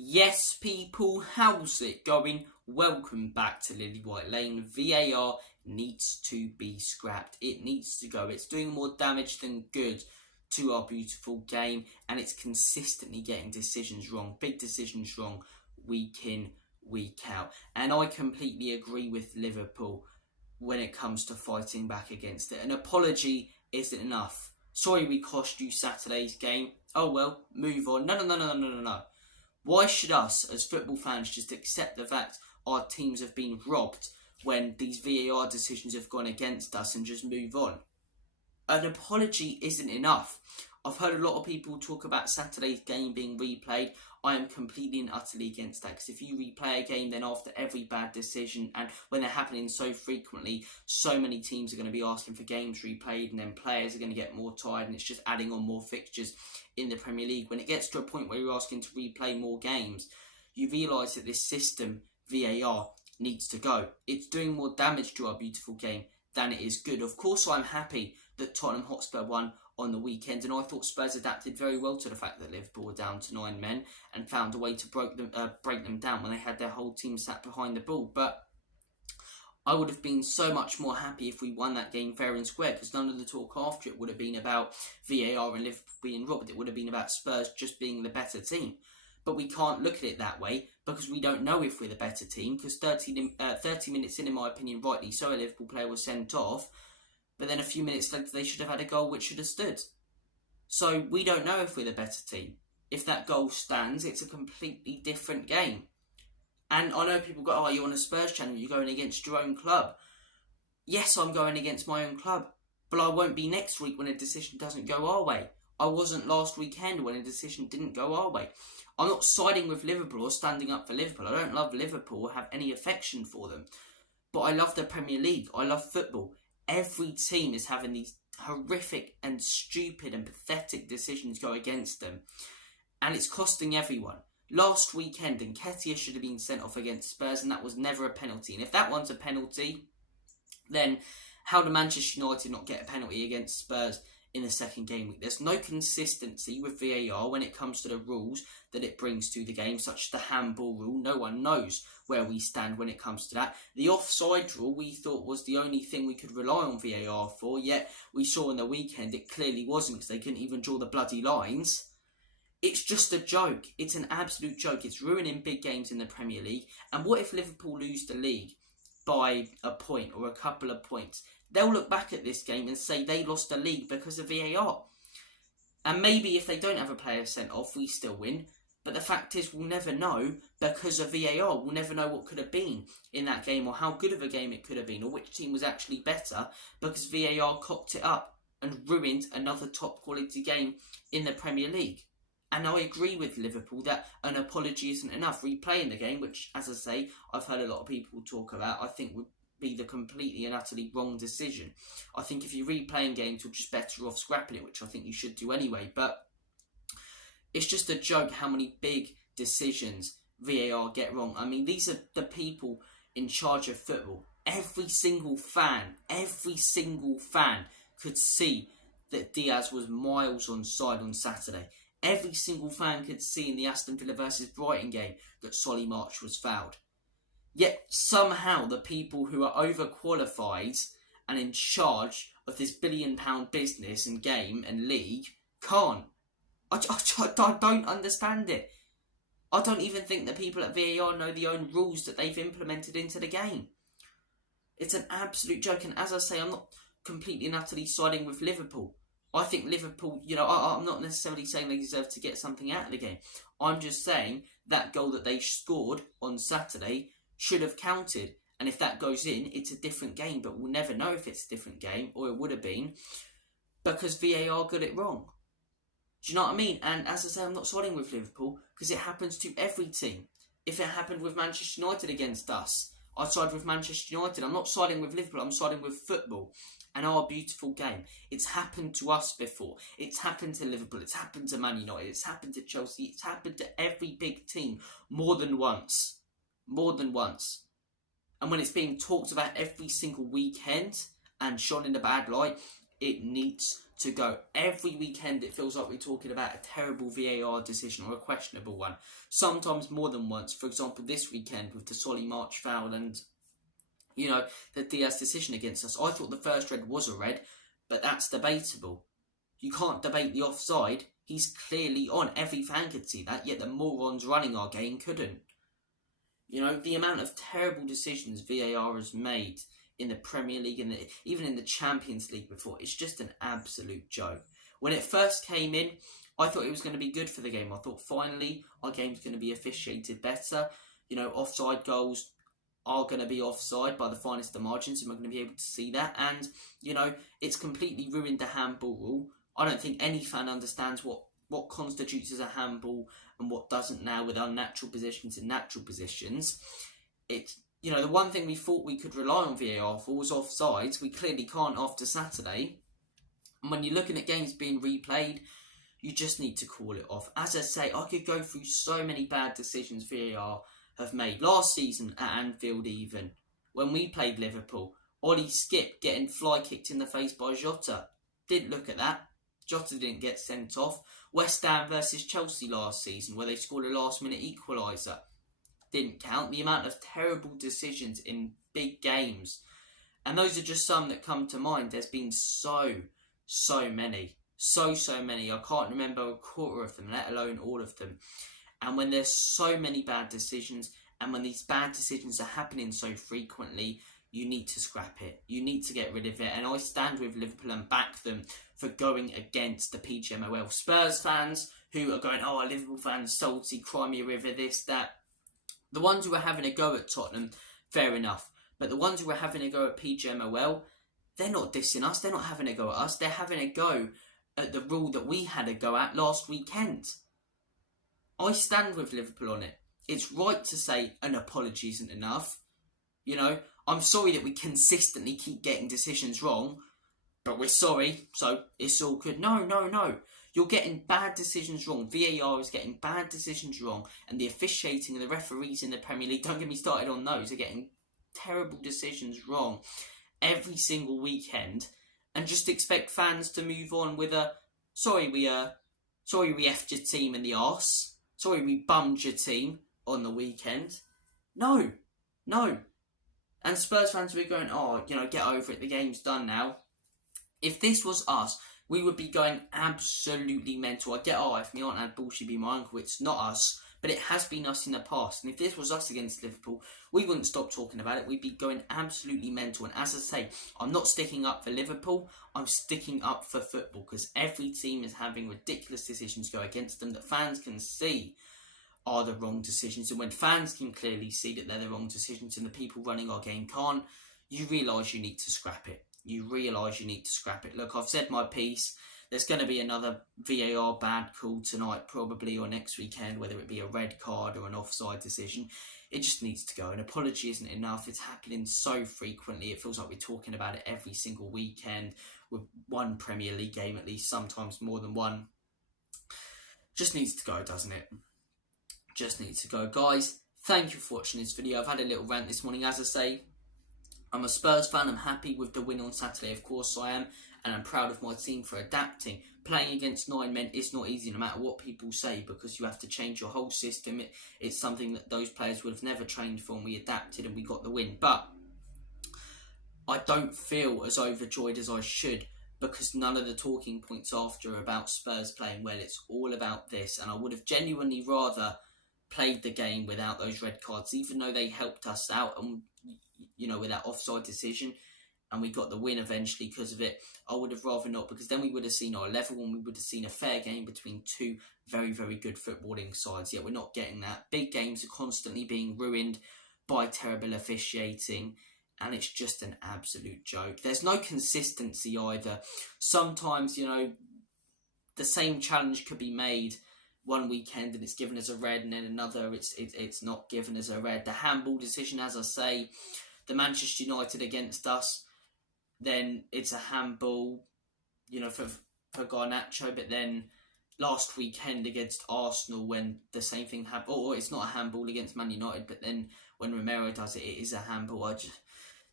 Yes, people, how's it going? Welcome back to Lily White Lane. VAR needs to be scrapped. It needs to go. It's doing more damage than good to our beautiful game, and it's consistently getting decisions wrong, big decisions wrong, week in, week out. And I completely agree with Liverpool when it comes to fighting back against it. An apology isn't enough. Sorry we cost you Saturday's game. Oh well, move on. No. Why should us, as football fans, just accept the fact our teams have been robbed when these VAR decisions have gone against us and just move on? An apology isn't enough. I've heard a lot of people talk about Saturday's game being replayed. I am completely and utterly against that, because if you replay a game, then after every bad decision, and when they're happening so frequently, so many teams are going to be asking for games replayed, and then players are going to get more tired, and it's just adding on more fixtures in the Premier League. When it gets to a point where you're asking to replay more games, you realise that this system, VAR, needs to go. It's doing more damage to our beautiful game than it is good. Of course, I'm happy that Tottenham Hotspur won on the weekend, and I thought Spurs adapted very well to the fact that Liverpool were down to 9 men and found a way to break them down when they had their whole team sat behind the ball. But I would have been so much more happy if we won that game fair and square, because none of the talk after it would have been about VAR and Liverpool being robbed. It would have been about Spurs just being the better team. But we can't look at it that way, because we don't know if we're the better team, because 30 minutes in my opinion, rightly so, a Liverpool player was sent off. But then a few minutes later, they should have had a goal which should have stood. So we don't know if we're the better team. If that goal stands, it's a completely different game. And I know people go, oh, you're on a Spurs channel, you're going against your own club. Yes, I'm going against my own club. But I won't be next week when a decision doesn't go our way. I wasn't last weekend when a decision didn't go our way. I'm not siding with Liverpool or standing up for Liverpool. I don't love Liverpool or have any affection for them. But I love the Premier League. I love football. Every team is having these horrific and stupid and pathetic decisions go against them. And it's costing everyone. Last weekend, Nketiah should have been sent off against Spurs, and that was never a penalty. And if that one's a penalty, then how do Manchester United not get a penalty against Spurs in the second game week? There's no consistency with VAR when it comes to the rules that it brings to the game, such as the handball rule. No one knows where we stand when it comes to that. The offside rule we thought was the only thing we could rely on VAR for, yet we saw in the weekend it clearly wasn't, because they couldn't even draw the bloody lines. It's just a joke. It's an absolute joke. It's ruining big games in the Premier League. And what if Liverpool lose the league by a point or a couple of points? They'll look back at this game and say they lost the league because of VAR. And maybe if they don't have a player sent off, we still win. But the fact is, we'll never know because of VAR. We'll never know what could have been in that game, or how good of a game it could have been, or which team was actually better, because VAR cocked it up and ruined another top quality game in the Premier League. And I agree with Liverpool that an apology isn't enough. Replaying the game, which, as I say, I've heard a lot of people talk about, I think would be the completely and utterly wrong decision. I think if you're replaying games, you're just better off scrapping it, which I think you should do anyway. But it's just a joke how many big decisions VAR get wrong. I mean, these are the people in charge of football. Every single fan could see that Diaz was miles onside on Saturday. Every single fan could see in the Aston Villa versus Brighton game that Solly March was fouled. Yet somehow the people who are overqualified and in charge of this £1 billion business and game and league can't. I don't understand it. I don't even think the people at VAR know the own rules that they've implemented into the game. It's an absolute joke. And as I say, I'm not completely and utterly siding with Liverpool. I think Liverpool, I'm not necessarily saying they deserve to get something out of the game. I'm just saying that goal that they scored on Saturday should have counted. And if that goes in, it's a different game. But we'll never know if it's a different game, or it would have been, because VAR got it wrong. Do you know what I mean? And as I say, I'm not siding with Liverpool, because it happens to every team. If it happened with Manchester United against us, I'd side with Manchester United. I'm not siding with Liverpool, I'm siding with football and our beautiful game. It's happened to us before. It's happened to Liverpool. It's happened to Man United. It's happened to Chelsea. It's happened to every big team more than once. More than once. And when it's being talked about every single weekend and shone in a bad light, it needs to go. Every weekend it feels like we're talking about a terrible VAR decision or a questionable one. Sometimes more than once. For example, this weekend with the Solly March foul and, the Diaz decision against us. I thought the first red was a red, but that's debatable. You can't debate the offside. He's clearly on. Every fan could see that, yet the morons running our game couldn't. The amount of terrible decisions VAR has made in the Premier League and even in the Champions League before, it's just an absolute joke. When it first came in, I thought it was going to be good for the game. I thought finally our game's going to be officiated better. Offside goals are going to be offside by the finest of margins, and we're going to be able to see that. And, it's completely ruined the handball rule. I don't think any fan understands what constitutes as a handball and what doesn't now with unnatural positions and natural positions. The one thing we thought we could rely on VAR for was offsides. We clearly can't after Saturday. And when you're looking at games being replayed, you just need to call it off. As I say, I could go through so many bad decisions VAR have made. Last season at Anfield even, when we played Liverpool, Ollie Skip getting fly kicked in the face by Jota. Didn't look at that. Jota didn't get sent off. West Ham versus Chelsea last season, where they scored a last-minute equaliser. Didn't count. The amount of terrible decisions in big games. And those are just some that come to mind. There's been so many. So many. I can't remember a quarter of them, let alone all of them. And when there's so many bad decisions, and when these bad decisions are happening so frequently, you need to scrap it. You need to get rid of it. And I stand with Liverpool and back them for going against the PGMOL. Spurs fans who are going, Liverpool fans, salty, Crimea River, this, that. The ones who are having a go at Tottenham, fair enough. But the ones who are having a go at PGMOL, they're not dissing us. They're not having a go at us. They're having a go at the rule that we had a go at last weekend. I stand with Liverpool on it. It's right to say an apology isn't enough. I'm sorry that we consistently keep getting decisions wrong, but we're sorry, so it's all good. No. You're getting bad decisions wrong. VAR is getting bad decisions wrong, and the officiating and the referees in the Premier League, don't get me started on those, are getting terrible decisions wrong every single weekend, and just expect fans to move on with a sorry we effed your team in the arse. Sorry we bummed your team on the weekend. No. And Spurs fans will be going, get over it, the game's done now. If this was us, we would be going absolutely mental. I get, if my aunt had ball, she'd be my uncle. It's not us, but it has been us in the past. And if this was us against Liverpool, we wouldn't stop talking about it. We'd be going absolutely mental. And as I say, I'm not sticking up for Liverpool. I'm sticking up for football, because every team is having ridiculous decisions go against them that fans can see are the wrong decisions. And when fans can clearly see that they're the wrong decisions and the people running our game can't, you realise you need to scrap it. Look, I've said my piece. There's going to be another VAR bad call tonight probably, or next weekend, whether it be a red card or an offside decision. It just needs to go. An apology isn't enough. It's happening so frequently. It feels like we're talking about it every single weekend with one Premier League game at least, sometimes more than one. Just needs to go, doesn't it? Just needs to go. Guys, thank you for watching this video. I've had a little rant this morning. As I say, I'm a Spurs fan. I'm happy with the win on Saturday. Of course I am. And I'm proud of my team for adapting. Playing against 9 men is not easy, no matter what people say, because you have to change your whole system. It's something that those players would have never trained for, and we adapted and we got the win. But I don't feel as overjoyed as I should, because none of the talking points after are about Spurs playing well. It's all about this. And I would have genuinely rather played the game without those red cards, even though they helped us out, and with that offside decision, and we got the win eventually because of it. I would have rather not, because then we would have seen our level and we would have seen a fair game between two very, very good footballing sides. Yet we're not getting that. Big games are constantly being ruined by terrible officiating, and it's just an absolute joke. There's no consistency either. Sometimes, the same challenge could be made one weekend and it's given as a red, and then another it's not given as a red. The handball decision, as I say, the Manchester United against us, then it's a handball, for Garnacho. But then last weekend against Arsenal, when the same thing happened, or it's not a handball against Man United, but then when Romero does it, it is a handball.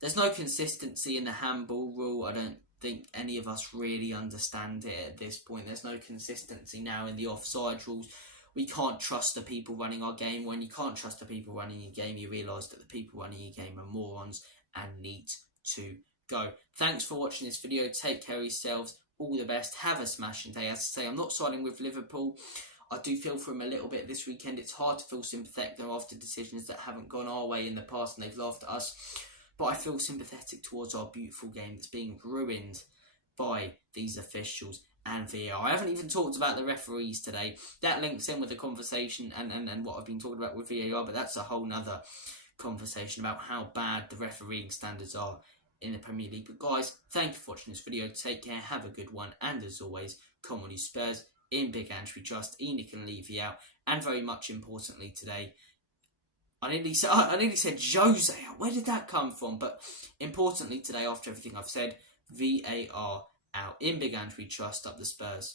There's no consistency in the handball rule. I don't think any of us really understand it at this point. There's no consistency now in the offside rules. We can't trust the people running our game. When you can't trust the people running your game, you realise that the people running your game are morons and need to go. Thanks for watching this video. Take care of yourselves. All the best. Have a smashing day. As I say, I'm not siding with Liverpool. I do feel for him a little bit this weekend. It's hard to feel sympathetic though after decisions that haven't gone our way in the past and they've laughed at us. But I feel sympathetic towards our beautiful game that's being ruined by these officials and VAR. I haven't even talked about the referees today. That links in with the conversation and what I've been talking about with VAR, but that's a whole nother conversation about how bad the refereeing standards are in the Premier League. But guys, thank you for watching this video. Take care, have a good one, and as always, come on you Spurs, in big Ange we trust. ENIC and Levy out, and very much importantly today, I nearly said Jose. Where did that come from? But importantly today, after everything I've said, VAR out. In big Ange we trust. Up the Spurs.